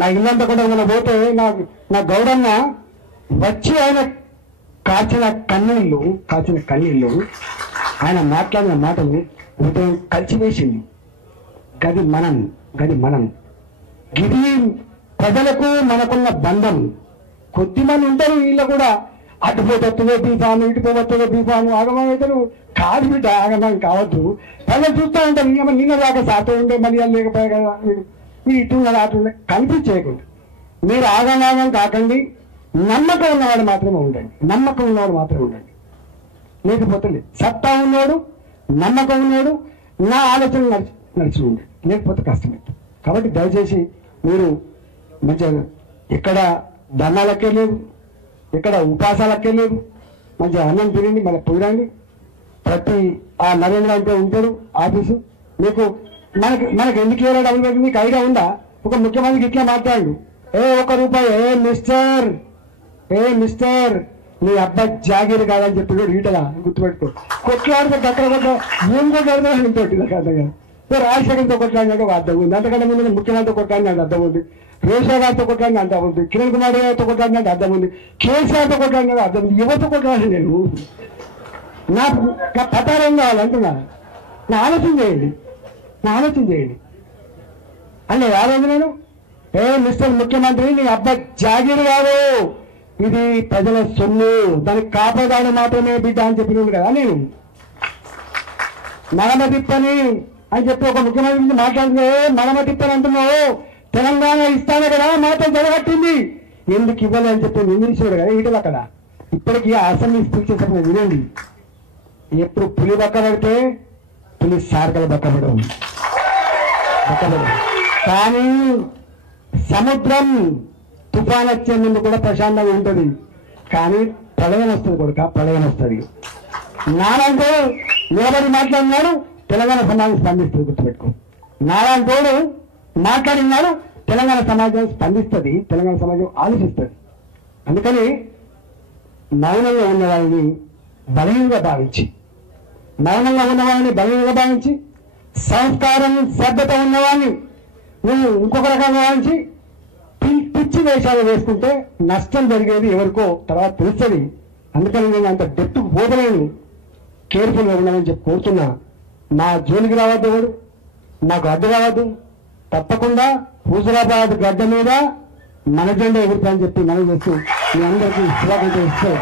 నా ఇల్లంతా కూడా మనం పోతే నా గౌడన్న వచ్చి ఆయన కాచిన కన్నీళ్ళు ఆయన మాట్లాడిన మాటలు హృదయం కలిసివేసింది. గది మనం గిది ప్రజలకు మనకున్న బంధం. కొద్దిమంది ఉంటారు వీళ్ళు కూడా అటుపోతొత్తుగా బీఫాము ఇటుపోతొత్తుగా బీఫాము ఆగమవుతారు. కాదు బిడ్డ, ఆగమం కావద్దు. ప్రజలు చూస్తూ ఉంటారు. ఇంకా నిన్న దాకా సాతో ఉండే మళ్ళీ లేకపోయా కదా మీరు ఇటు అటు కనిపించేయకుండా మీరు ఆగమాగం కాకండి. నమ్మకం ఉన్నవాడు మాత్రమే ఉండండి. లేకపోతే లేదు. సత్తా ఉన్నాడు, నమ్మకం ఉన్నాడు, నా ఆలోచన నడిచి ఉండే, లేకపోతే కష్టమైంది. కాబట్టి దయచేసి మీరు మంచిగా ఎక్కడ ధర్నాలకే లేదు, ఎక్కడ ఉపాసాలకే లేదు, మంచిగా అన్నం తినండి, మళ్ళీ పోయిరండి. ప్రతి ఆ నరేంద్ర అంటే ఉంటారు ఆఫీసు. మీకు మనకు ఎందుకు ఏదో డబ్బులు పెట్టి మీకు ఐడియా ఉందా? ఒక ముఖ్యమంత్రికి ఇట్లా మాట్లాడు, ₹1 మిస్టర్ నీ అబ్బాయి జాగీరు కాదని చెప్పి ఈటగా గుర్తుపెట్టుకో. కొట్లాడితే అక్కడ ఏం కొట్లాడితే ఇంకోటి అర్థంగా రాజశేఖర్తో కొట్లాడినాడు అర్థం ఉంది. అంతకంటే ముందు ముఖ్యమంత్రితో కొట్లాడినాడు అర్థం ఉంది, రేషా గారితో కొట్లాడిన అర్థం ఉంది, కిరణ్ కుమార్ గారితో కొట్లాడినట్టు అర్థం ఉంది, కేసీఆర్తో కొట్లాడినాడు అర్థం ఉంది. ఎవరితో కొట్లాడి నేను నా పతారం కావాలంటున్నా. నా ఆలోచన చేయండి అంటే యాదవ్ నేను మిస్టర్ ముఖ్యమంత్రి నీ అబ్బాయి జాగీరు కాదు, ఇది ప్రజల సొమ్ము, దానికి కాపాడాడు మాత్రమే బిడ్డ అని చెప్పినాను కదా. నేను మడమ తిప్పని అని చెప్పి ఒక ముఖ్యమంత్రి గురించి మాట్లాడితే మడమ తిప్పని అంటున్నావు. తెలంగాణ ఇస్తానే కదా మాత్రం జరగట్టింది, ఎందుకు ఇవ్వాలి అని చెప్పి నిందించాడు కదా ఈటలు. అక్కడ ఇప్పటికీ అసెంబ్లీ స్పీచ్ చేసినప్పుడు వినండి, ఎప్పుడు పులి బక్కబడితే పులి సార్కలు బక్కబడవు. కానీ సముద్రం తుఫాన్ వచ్చే ముందు కూడా ప్రశాంతంగా ఉంటుంది, కానీ ప్రళయం వస్తుంది ప్రళయం వస్తుంది. నారాయణ నిలబడి మాట్లాడినాడు, తెలంగాణ సమాజం స్పందిస్తుంది. గుర్తుపెట్టుకో, నారాయణ మాట్లాడినాడు, తెలంగాణ సమాజం స్పందిస్తుంది, తెలంగాణ సమాజం ఆలోచిస్తుంది. అందుకని మౌనంగా ఉన్న వాళ్ళని బలహీనంగా భావించి సంస్కారం శ్రద్ధత ఉన్నవాడిని నువ్వు ఇంకొక రకంగా భావించి పిచ్చి వేషాలు వేసుకుంటే నష్టం జరిగేది ఎవరికో తర్వాత తెలుస్తుంది. అందుకని నేను అంత డెప్త్కు పోతలేను, కేర్ఫుల్గా ఉండమని చెప్పి కోరుతున్నా. మా జోలికి రావద్దు, ఎవరు మాకు అడ్డు రావద్దు. తప్పకుండా హుజురాబాద్ గడ్డ మీద మన జెండా ఎగురుతా అని చెప్పి మనం చేస్తూ మీ అందరికీ శుభాకాంక్షలు ఇస్తే